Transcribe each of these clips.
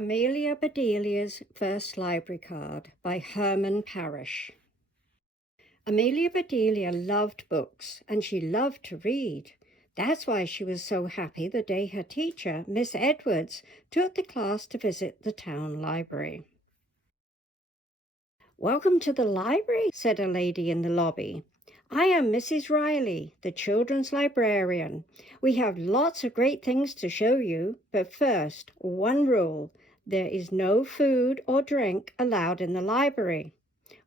Amelia Bedelia's First Library Card by Herman Parish. Amelia Bedelia loved books and she loved to read. That's why she was so happy the day her teacher, Miss Edwards, took the class to visit the town library. "Welcome to the library," said a lady in the lobby. "I am Mrs. Riley, the children's librarian. We have lots of great things to show you, but first, one rule. There is no food or drink allowed in the library.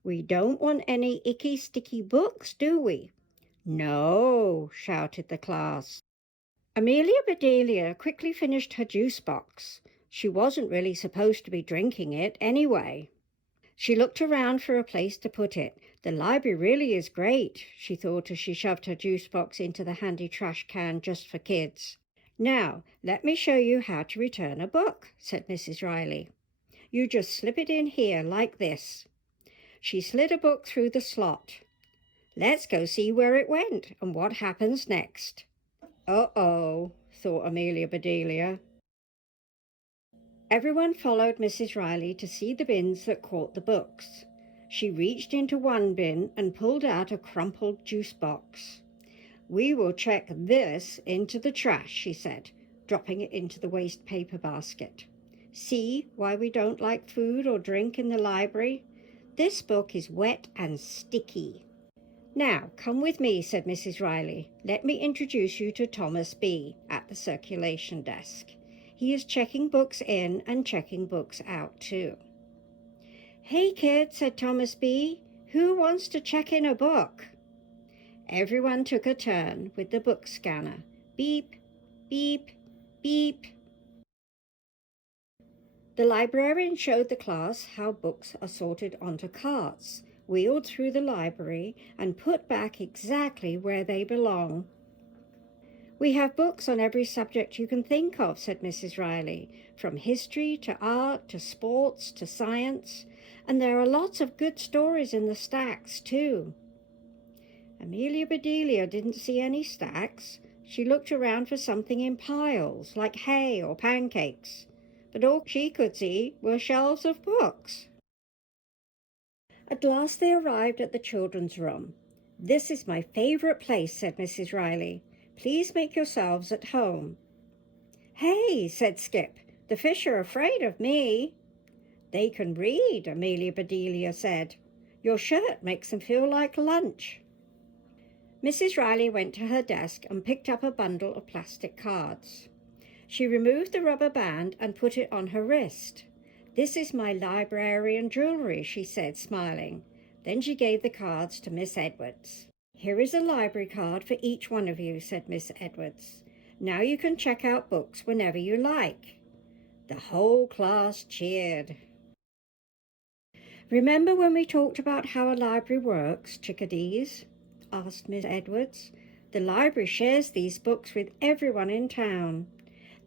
We don't want any icky, sticky books, do we?" "No," shouted the class. Amelia Bedelia quickly finished her juice box. She wasn't really supposed to be drinking it anyway. She looked around for a place to put it. The library really is great, she thought as she shoved her juice box into the handy trash can just for kids. "Now, let me show you how to return a book," said Mrs. Riley. "You just slip it in here like this." She slid a book through the slot. "Let's go see where it went and what happens next." "Uh-oh," thought Amelia Bedelia. Everyone followed Mrs. Riley to see the bins that caught the books. She reached into one bin and pulled out a crumpled juice box. "We will check this into the trash," she said, dropping it into the waste paper basket. "See why we don't like food or drink in the library? This book is wet and sticky." "Now, come with me," said Mrs. Riley. "Let me introduce you to Thomas B. at the circulation desk. He is checking books in and checking books out, too." "Hey, kid," said Thomas B. "Who wants to check in a book?" Everyone took a turn with the book scanner. Beep, beep, beep. The librarian showed the class how books are sorted onto carts, wheeled through the library, and put back exactly where they belong. "We have books on every subject you can think of," said Mrs. Riley, "from history to art to sports to science. And there are lots of good stories in the stacks, too." Amelia Bedelia didn't see any stacks. She looked around for something in piles, like hay or pancakes. But all she could see were shelves of books. At last they arrived at the children's room. "This is my favorite place," said Mrs. Riley. "Please make yourselves at home." "Hey," said Skip, "the fish are afraid of me." "They can read," Amelia Bedelia said. "Your shirt makes them feel like lunch." Mrs. Riley went to her desk and picked up a bundle of plastic cards. She removed the rubber band and put it on her wrist. "This is my librarian jewelry," she said, smiling. Then she gave the cards to Miss Edwards. "Here is a library card for each one of you," said Miss Edwards. "Now you can check out books whenever you like." The whole class cheered. "Remember when we talked about how a library works, chickadees?" asked Miss Edwards. "The library shares these books with everyone in town."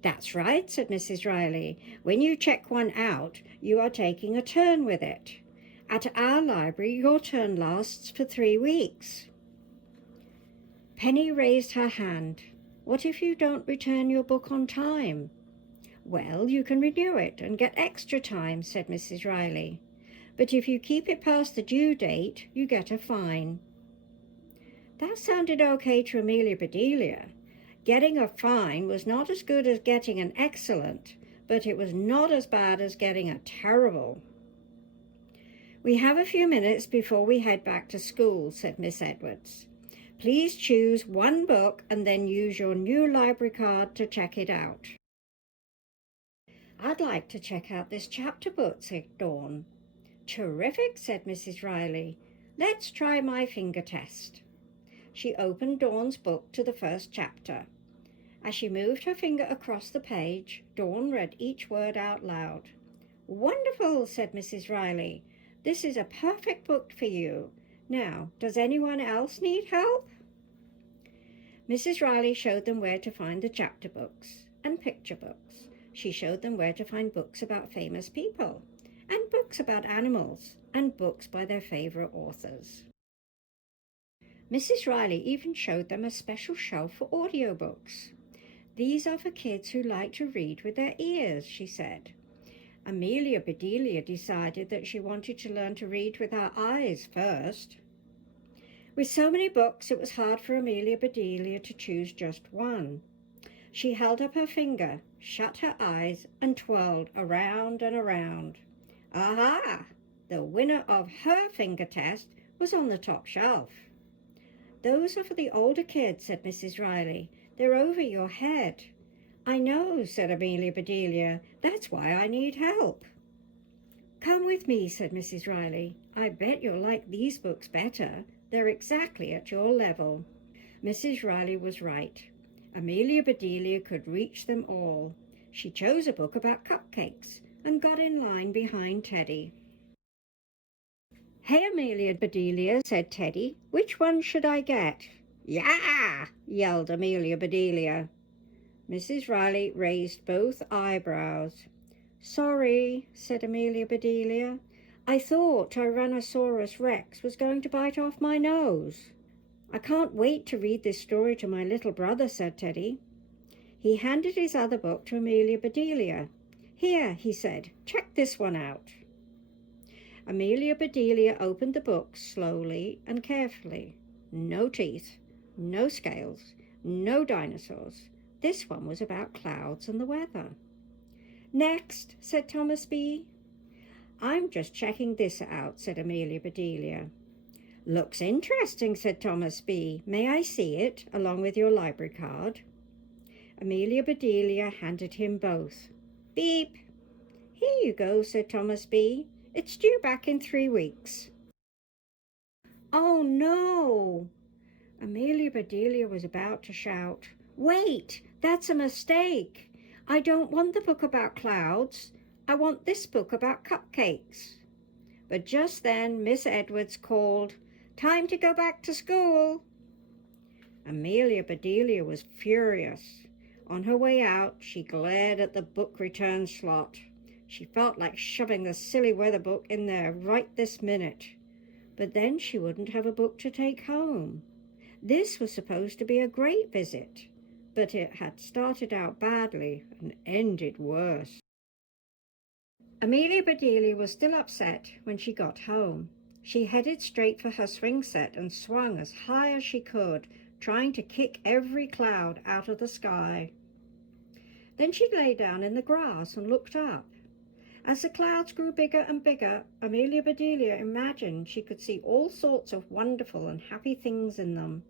"That's right," said Mrs. Riley. "When you check one out, you are taking a turn with it. At our library, your turn lasts for 3 weeks. Penny raised her hand. "What if you don't return your book on time?" "Well, you can renew it and get extra time," said Mrs. Riley. "But if you keep it past the due date, you get a fine." That sounded okay to Amelia Bedelia. Getting a fine was not as good as getting an excellent, but it was not as bad as getting a terrible. "We have a few minutes before we head back to school," said Miss Edwards. "Please choose one book and then use your new library card to check it out." "I'd like to check out this chapter book," said Dawn. "Terrific," said Mrs. Riley. "Let's try my finger test." She opened Dawn's book to the first chapter. As she moved her finger across the page, Dawn read each word out loud. "Wonderful," said Mrs. Riley. "This is a perfect book for you. Now, does anyone else need help?" Mrs. Riley showed them where to find the chapter books and picture books. She showed them where to find books about famous people, and books about animals, and books by their favorite authors. Mrs. Riley even showed them a special shelf for audiobooks. "These are for kids who like to read with their ears," she said. Amelia Bedelia decided that she wanted to learn to read with her eyes first. With so many books, it was hard for Amelia Bedelia to choose just one. She held up her finger, shut her eyes, and twirled around and around. Aha! The winner of her finger test was on the top shelf. "Those are for the older kids," said Mrs. Riley. "They're over your head." "I know," said Amelia Bedelia. "That's why I need help." "Come with me," said Mrs. Riley. "I bet you'll like these books better. They're exactly at your level." Mrs. Riley was right. Amelia Bedelia could reach them all. She chose a book about cupcakes and got in line behind Teddy. "Hey, Amelia Bedelia," said Teddy. "Which one should I get?" "Yeah!" yelled Amelia Bedelia. Mrs. Riley raised both eyebrows. "Sorry," said Amelia Bedelia. "I thought Tyrannosaurus Rex was going to bite off my nose." "I can't wait to read this story to my little brother," said Teddy. He handed his other book to Amelia Bedelia. "Here," he said, "check this one out." Amelia Bedelia opened the book slowly and carefully. No teeth, no scales, no dinosaurs. This one was about clouds and the weather. "Next," said Thomas B. "I'm just checking this out," said Amelia Bedelia. "Looks interesting," said Thomas B. "May I see it, along with your library card?" Amelia Bedelia handed him both. "Beep." "Here you go," said Thomas B. "It's due back in 3 weeks." "Oh, no!" Amelia Bedelia was about to shout. "Wait, that's a mistake. I don't want the book about clouds. I want this book about cupcakes." But just then Miss Edwards called, "Time to go back to school." Amelia Bedelia was furious. On her way out, she glared at the book return slot. She felt like shoving the silly weather book in there right this minute. But then she wouldn't have a book to take home. This was supposed to be a great visit, but it had started out badly and ended worse. Amelia Bedelia was still upset when she got home. She headed straight for her swing set and swung as high as she could, trying to kick every cloud out of the sky. Then she lay down in the grass and looked up. As the clouds grew bigger and bigger, Amelia Bedelia imagined she could see all sorts of wonderful and happy things in them.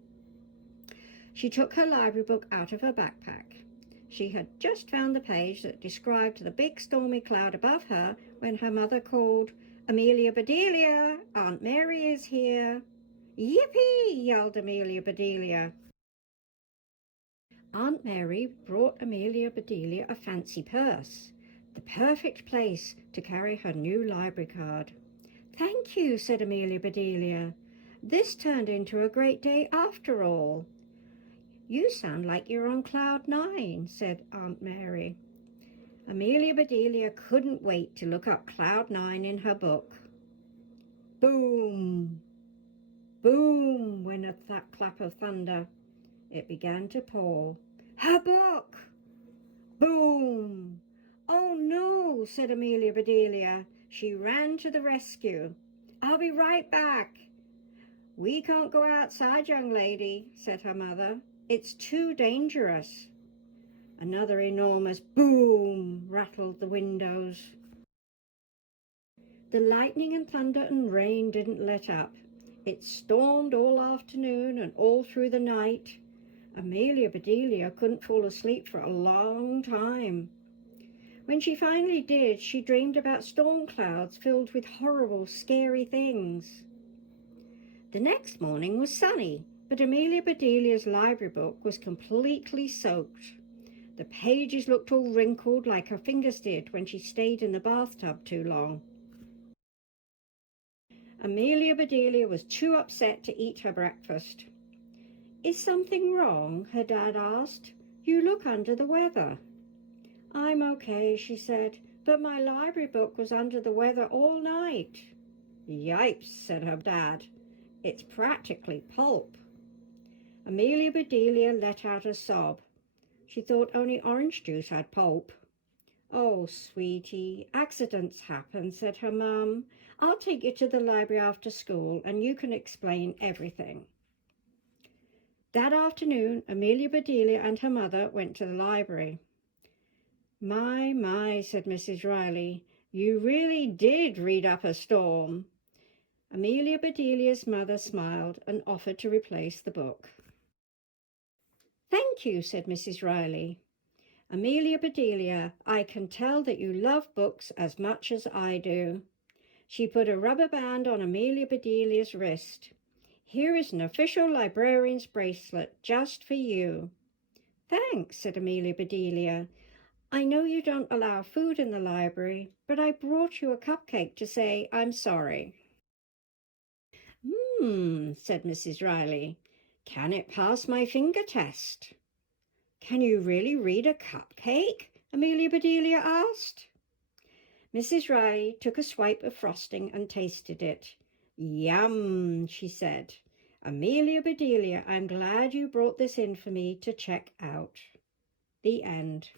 She took her library book out of her backpack. She had just found the page that described the big stormy cloud above her when her mother called, "Amelia Bedelia, Aunt Mary is here." "Yippee!" yelled Amelia Bedelia. Aunt Mary brought Amelia Bedelia a fancy purse, the perfect place to carry her new library card. "Thank you," said Amelia Bedelia. "This turned into a great day after all." "You sound like you're on cloud 9, said Aunt Mary. Amelia Bedelia couldn't wait to look up cloud 9 in her book. Boom! Boom! went a clap of thunder. It began to pour. Her book! Boom! "Oh, no," said Amelia Bedelia. She ran to the rescue. "I'll be right back." "We can't go outside, young lady," said her mother. "It's too dangerous." Another enormous boom rattled the windows. The lightning and thunder and rain didn't let up. It stormed all afternoon and all through the night. Amelia Bedelia couldn't fall asleep for a long time. When she finally did, she dreamed about storm clouds filled with horrible, scary things. The next morning was sunny, but Amelia Bedelia's library book was completely soaked. The pages looked all wrinkled like her fingers did when she stayed in the bathtub too long. Amelia Bedelia was too upset to eat her breakfast. "Is something wrong?" her dad asked. "You look under the weather." "I'm okay," she said, "but my library book was under the weather all night." "Yipes," said her dad. "It's practically pulp." Amelia Bedelia let out a sob. She thought only orange juice had pulp. "Oh, sweetie, accidents happen," said her mum. "I'll take you to the library after school and you can explain everything." That afternoon, Amelia Bedelia and her mother went to the library. My, said Mrs. Riley, "you really did read up a storm." Amelia Bedelia's mother smiled and offered to replace the book. "Thank you," said Mrs. Riley. "Amelia Bedelia, I can tell that you love books as much as I do." She put a rubber band on Amelia Bedelia's wrist. "Here is an official librarian's bracelet just for you." "Thanks," said Amelia Bedelia. "I know you don't allow food in the library, but I brought you a cupcake to say I'm sorry." Said Mrs. Riley. "Can it pass my finger test?" "Can you really read a cupcake?" Amelia Bedelia asked. Mrs. Riley took a swipe of frosting and tasted it. "Yum," she said. "Amelia Bedelia, I'm glad you brought this in for me to check out." The end.